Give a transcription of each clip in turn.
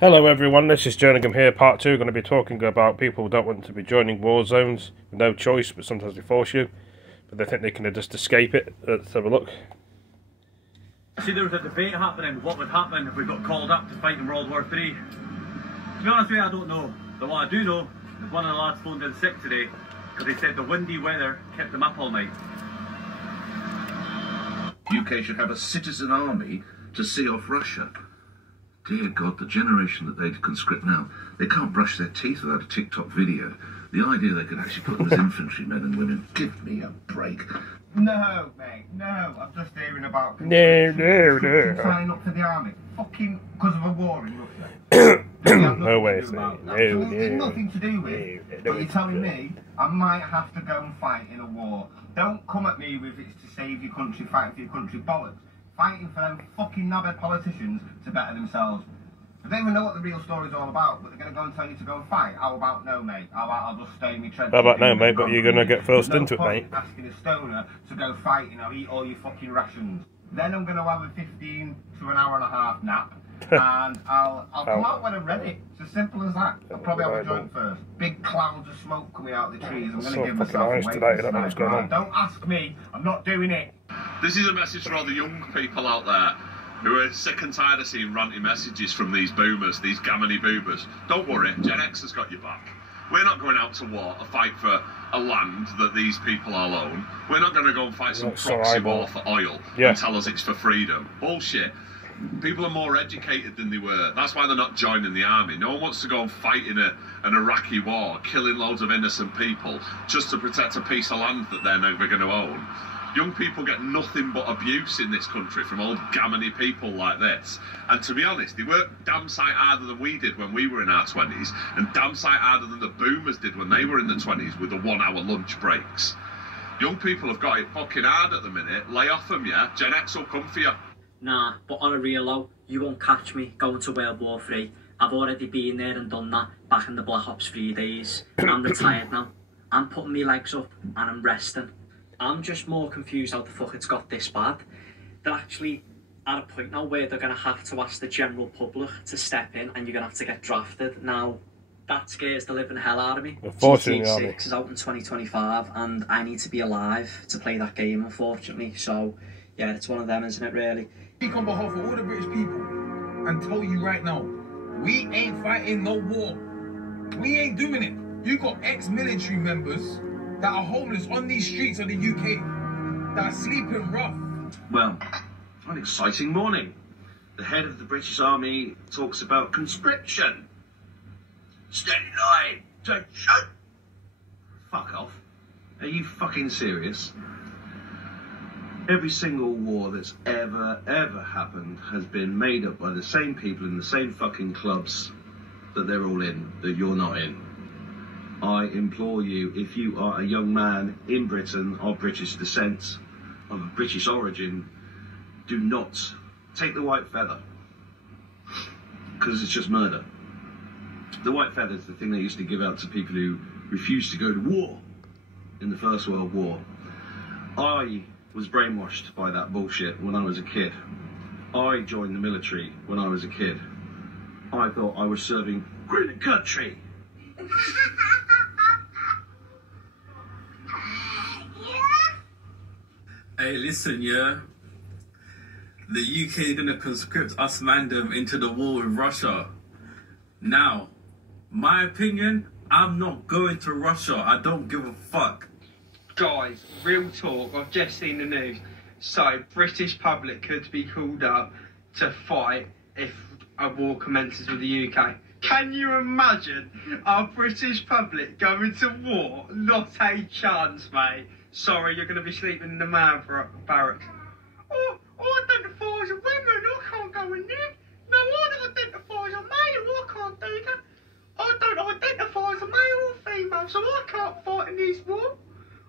Hello everyone, this is Jerningham here, part 2. Going to be talking about people who don't want to be joining war zones with no choice, but sometimes they force you. But they think they can just escape it. Let's have a look. See, there was a debate happening, what would happen if we got called up to fight in World War III. To be honest with you, I don't know. But what I do know is one of the lads phoned in sick today because they said the windy weather kept them up all night. UK should have a citizen army to see off Russia. Dear God, the generation that they conscript now, they can't brush their teeth without a TikTok video. The idea they could actually put them as infantrymen and women, give me a break. No, mate, no, I'm just hearing about No. signing up to the army. Fucking because of a war in Russia. No way, Absolutely nothing to do with. But you're telling me I might have to go and fight in a war. Don't come at me with it's to save your country, fight for your country bollocks. Fighting for them fucking knobhead politicians to better themselves. They don't even know what the real story's all about, but they're going to go and tell you to go and fight. How about no, mate? How about I'll just stay in my trenches? How about no, mate, but you're going to get forced into it, mate. Asking a stoner to go fight, I'll eat all your fucking rations. Then I'm going to have a 15 to an hour and a half nap, and I'll come out when I'm ready. It's as simple as that. I'll probably have a joint first. Big clouds of smoke coming out of the trees. I'm going to give myself a wake. Don't ask me. I'm not doing it. This is a message for all the young people out there who are sick and tired of seeing ranty messages from these boomers, these gammony boomers. Don't worry, Gen X has got your back. We're not going out to war to fight for a land that these people all own. We're not going to go and fight some proxy war for oil and tell us it's for freedom. Bullshit. People are more educated than they were. That's why they're not joining the army. No one wants to go and fight in an Iraqi war, killing loads of innocent people just to protect a piece of land that they're never going to own. Young people get nothing but abuse in this country from old gammony people like this. And to be honest, they work damn sight harder than we did when we were in our 20s, and damn sight harder than the boomers did when they were in the 20s with the 1 hour lunch breaks. Young people have got it fucking hard at the minute. Lay off them, yeah? Gen X will come for you. Nah, but on a real low, you won't catch me going to World War III. I've already been there and done that back in the Black Ops 3 days. I'm retired now. I'm putting my legs up and I'm resting. I'm just more confused how the fuck it's got this bad. They're actually at a point now where they're going to have to ask the general public to step in and you're going to have to get drafted. Now, that scares the living hell out of me. Unfortunately, GTA 6 is out in 2025 and I need to be alive to play that game, unfortunately. So, yeah, it's one of them, isn't it, really? I speak on behalf of all the British people and tell you right now, we ain't fighting no war. We ain't doing it. You got ex-military members that are homeless on these streets of the UK, that are sleeping rough. Well, an exciting morning. The head of the British Army talks about conscription. Steady line, attention. Fuck off. Are you fucking serious? Every single war that's ever happened has been made up by the same people in the same fucking clubs that they're all in, that you're not in. I implore you, if you are a young man in Britain of British descent, of British origin, do not take the white feather, because it's just murder. The white feather is the thing they used to give out to people who refused to go to war in the First World War. I was brainwashed by that bullshit when I was a kid. I joined the military when I was a kid. I thought I was serving great country. Hey, listen, yeah. The UK gonna conscript us mandem into the war with Russia. Now, my opinion, I'm not going to Russia. I don't give a fuck. Guys, real talk, I've just seen the news. So, British public could be called up to fight if a war commences with the UK. Can you imagine our British public going to war? Not a chance, mate. Sorry, you're going to be sleeping in the man barracks. Oh, I identify as a woman, I can't go in there. No, I don't identify as a male, I can't do that. I don't identify as a male or female, so I can't fight in this war.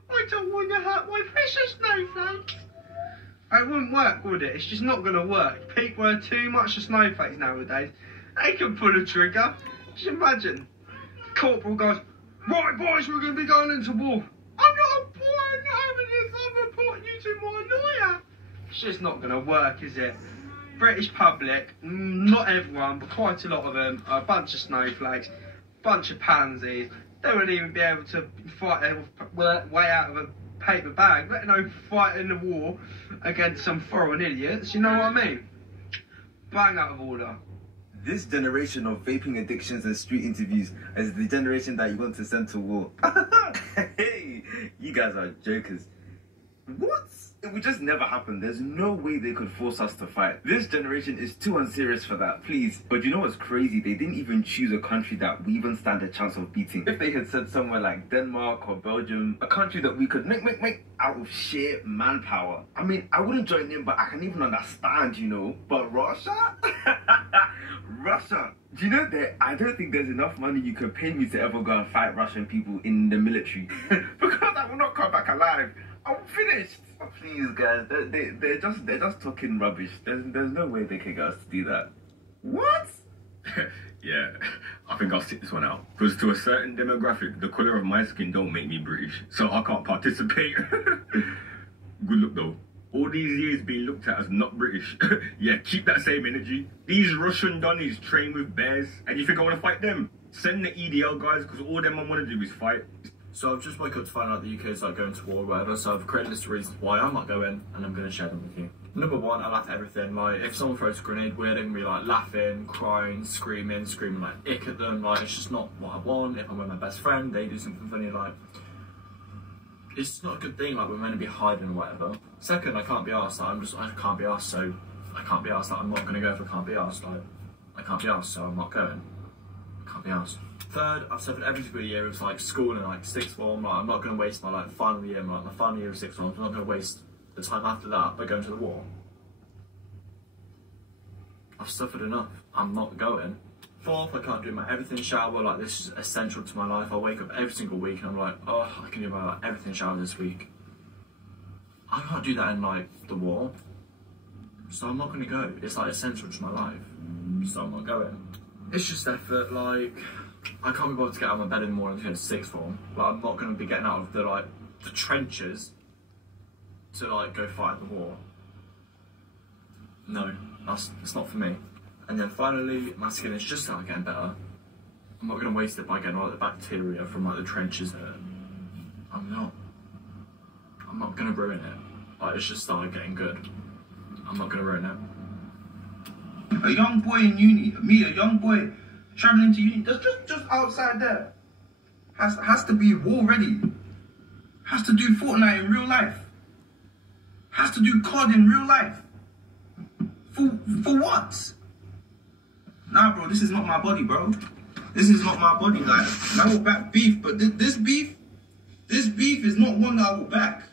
I don't want to hurt my precious snowflakes. It wouldn't work, would it? It's just not going to work. People are too much of snowflakes nowadays. They can pull a trigger. Just imagine. The corporal goes, right boys, we're going to be going into war. I'm not a boy, I'm not having this, I'm reporting you to my lawyer. It's just not going to work, is it? British public, not everyone, but quite a lot of them, are a bunch of snowflakes, bunch of pansies. They wouldn't even be able to fight their way out of a paper bag, let alone fight in the war against some foreign idiots. You know what I mean? Bang out of order. This generation of vaping addictions and street interviews is the generation that you want to send to war. Hey, you guys are jokers. What? It would just never happen. There's no way they could force us to fight. This generation is too unserious for that, please. But you know what's crazy? They didn't even choose a country that we even stand a chance of beating. If they had said somewhere like Denmark or Belgium, a country that we could make out of sheer manpower, I mean, I wouldn't join in, but I can even understand, you know. But Russia? Russia? Do you know that I don't think there's enough money you could pay me to ever go and fight Russian people in the military. Because I will not come back alive. I'm finished. Oh, please, guys, they're just talking rubbish. There's no way they can get us to do that. What? Yeah, I think I'll sit this one out. Because to a certain demographic, the colour of my skin don't make me British, so I can't participate. Good luck though. All these years being looked at as not British. Yeah, keep that same energy. These Russian Donnies train with bears, and you think I want to fight them? Send the EDL guys, because all them I want to do is fight. So I've just woke up to find out the UK is like going to war or whatever, so I've created a list of reasons why I'm not going, and I'm going to share them with you. Number one, I laugh at everything. Like, if someone throws a grenade, we're going to be like laughing, crying, screaming like ick at them. Like, it's just not what I want. If I'm with my best friend, they do something funny, like, it's just not a good thing. Like, we're meant to be hiding or whatever. Second, I can't be arsed. Like, I can't be arsed, so I can't be arsed. Like, I'm not going to go if I can't be arsed. Like, I can't be arsed, so I'm not going. I can't be arsed. Third, I've suffered every single year of like school and like sixth form. Like, I'm not going to waste my like final year, my final year of sixth form. I'm not going to waste the time after that by going to the war. I've suffered enough. I'm not going. Fourth, I can't do my everything shower. Like, this is essential to my life. I wake up every single week and I'm like, oh, I can do my like, everything shower this week. I can't do that in like the war, so I'm not going to go. It's like essential to my life, so I'm not going. It's just effort. Like, I can't be bothered to get out of my bed in the morning to go to sixth form. Like, I'm not going to be getting out of the trenches to like go fight the war. No, it's not for me. And then finally, my skin is just starting getting better. I'm not going to waste it by getting all the bacteria from like the trenches there. I'm not going to ruin it. Like, it's just started getting good. I'm not going to ruin it. A young boy in uni, a young boy travelling to uni, just outside there, has to be war ready. Has to do Fortnite in real life. Has to do COD in real life. For what? Nah, bro, this is not my body, bro. This is not my body. Like, I will back beef, but this beef is not one that I will back.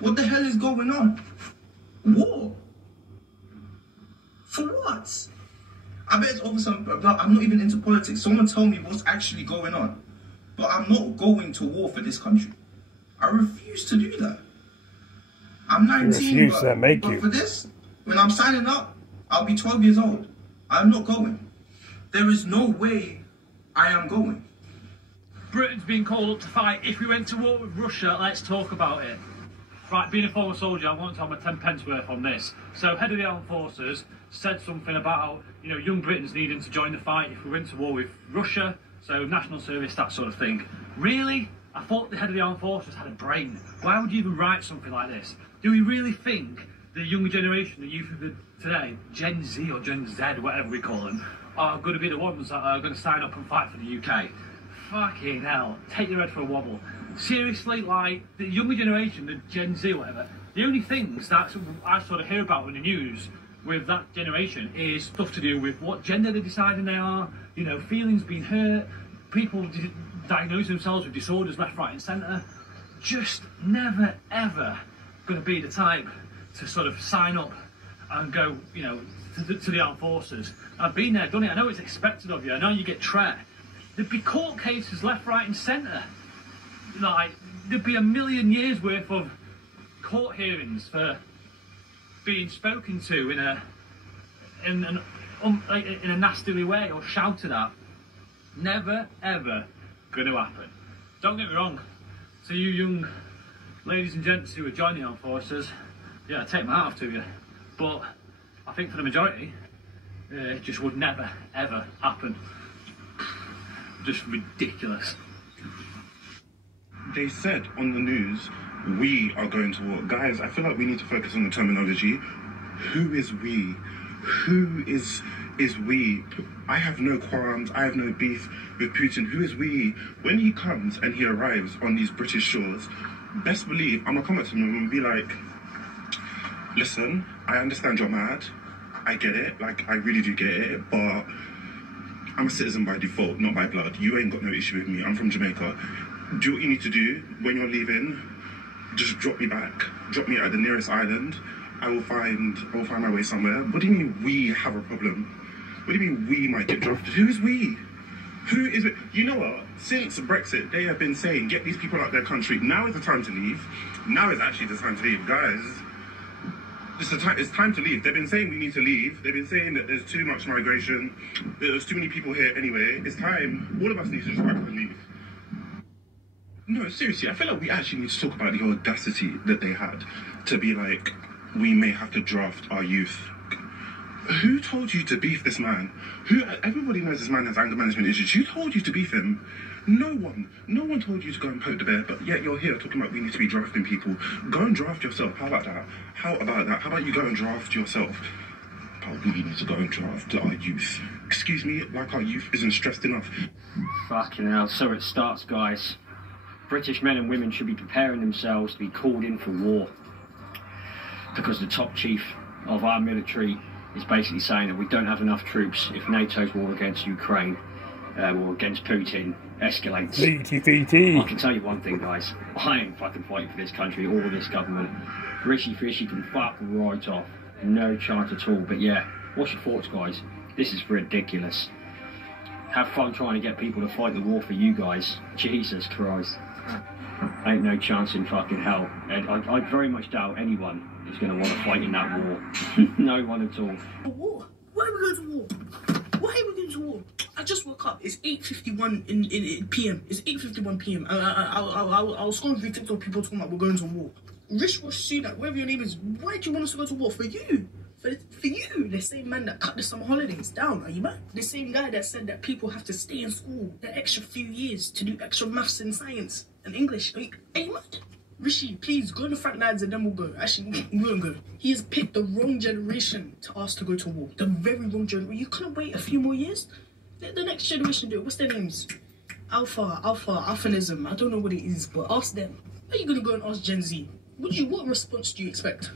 What the hell is going on? War. For what? I bet it's over some. I'm not even into politics. Someone tell me what's actually going on. But I'm not going to war for this country. I refuse to do that. I'm 19, but for this, when I'm signing up, I'll be 12 years old. I'm not going. There is no way I am going. Britain's been called up to fight. If we went to war with Russia, let's talk about it. Right, being a former soldier, I want to have my 10 pence worth on this. So, head of the armed forces said something about, you know, young Britons needing to join the fight if we went to war with Russia, so national service, that sort of thing. Really? I thought the head of the armed forces had a brain. Why would you even write something like this? Do we really think the younger generation, the youth of today, Gen Z or Gen Z, whatever we call them, are going to be the ones that are going to sign up and fight for the UK? Fucking hell, take your head for a wobble. Seriously, like, the younger generation, the Gen Z or whatever, the only things that I sort of hear about in the news with that generation is stuff to do with what gender they're deciding they are, you know, feelings being hurt, people diagnosing themselves with disorders left, right and centre. Just never, ever going to be the type to sort of sign up and go, you know, to the armed forces. I've been there, done it. I know it's expected of you. I know you get tracked. There'd be court cases left, right and centre. Like, there'd be 1,000,000 years worth of court hearings for being spoken to in a nastily way or shouted at. Never, ever going to happen. Don't get me wrong. So you young ladies and gents who are joining the armed forces, yeah, I take my hat off to you. But I think for the majority, it just would never, ever happen. Just ridiculous. They said on the news, we are going to war. Guys, I feel like we need to focus on the terminology. Who is we? Who is we? I have no qualms, I have no beef with Putin. Who is we? When he comes and he arrives on these British shores, best believe I'm gonna come up to him and be like, listen, I understand you're mad. I get it, like I really do get it, but I'm a citizen by default, not by blood. You ain't got no issue with me. I'm from Jamaica. Do what you need to do. When you're leaving, just drop me back. Drop me at the nearest island. I will find my way somewhere. What do you mean we have a problem? What do you mean we might get drafted? Who is we? Who is it? You know what? Since Brexit, they have been saying, get these people out of their country. Now is the time to leave. Now is actually the time to leave. Guys, it's time to leave. They've been saying we need to leave. They've been saying that there's too much migration. There's too many people here anyway. It's time. All of us need to just pack up and leave. No, seriously, I feel like we actually need to talk about the audacity that they had to be like, we may have to draft our youth. Who told you to beef this man? Everybody knows this man has anger management issues. Who told you to beef him? No one. No one told you to go and poke the bear, but yet you're here talking about we need to be drafting people. Go and draft yourself. How about that? How about you go and draft yourself? But we need to go and draft our youth. Excuse me, like our youth isn't stressed enough. Fucking hell, so it starts, guys. British men and women should be preparing themselves to be called in for war. Because the top chief of our military is basically saying that we don't have enough troops if NATO's war against Ukraine or against Putin escalates. VT. I can tell you one thing, guys. I ain't fucking fighting for this country or this government. Rishi Fishy can fuck right off. No chance at all. But yeah, what's your thoughts, guys? This is ridiculous. Have fun trying to get people to fight the war for you guys. Jesus Christ. Ain't no chance in fucking hell. And I very much doubt anyone is going to want to fight in that war. No one at all. War? Why are we going to war? Why are we going to war? I just woke up. It's 8:51 in PM. It's 8:51 PM. I was scrolling through TikTok, people talking about we're going to war. Rishi Sunak, whatever your name is, why do you want us to go to war? For you. For you, the same man that cut the summer holidays down, are you mad? The same guy that said that people have to stay in school the extra few years to do extra maths and science and English. Are you mad? Rishi, please go on the front lines and then we'll go. Actually, we won't go. He has picked the wrong generation to ask to go to war. The very wrong generation. You couldn't wait a few more years? Let the next generation do it. What's their names? Alphanism. I don't know what it is, but ask them. Are you gonna go and ask Gen Z? What response do you expect?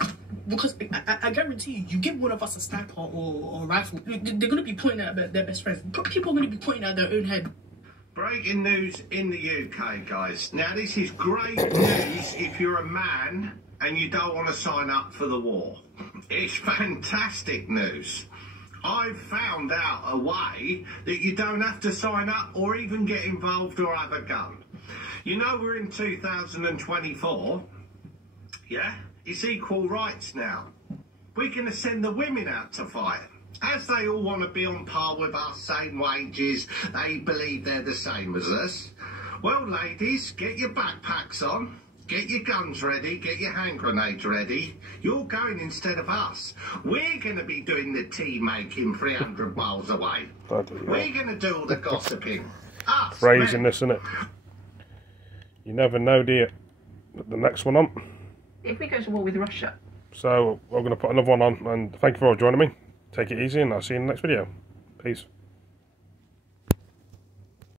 Because I guarantee you give one of us a sniper or a rifle, they're going to be pointing at their best friends. People are going to be pointing at their own head. Breaking news in the UK, guys. Now, this is great news if you're a man and you don't want to sign up for the war. It's fantastic news. I've found out a way that you don't have to sign up or even get involved or have a gun. You know, we're in 2024. Yeah? It's equal rights now. We're going to send the women out to fight. As they all want to be on par with us, same wages, they believe they're the same as us. Well, ladies, get your backpacks on, get your guns ready, get your hand grenades ready. You're going instead of us. We're going to be doing the tea making 300 miles away. We're going to do all the gossiping. Us, Phrasing this, isn't it? You never know, do you? The next one on. If we go to war with Russia. So we're going to put another one on, and thank you for all joining me. Take it easy, and I'll see you in the next video. Peace.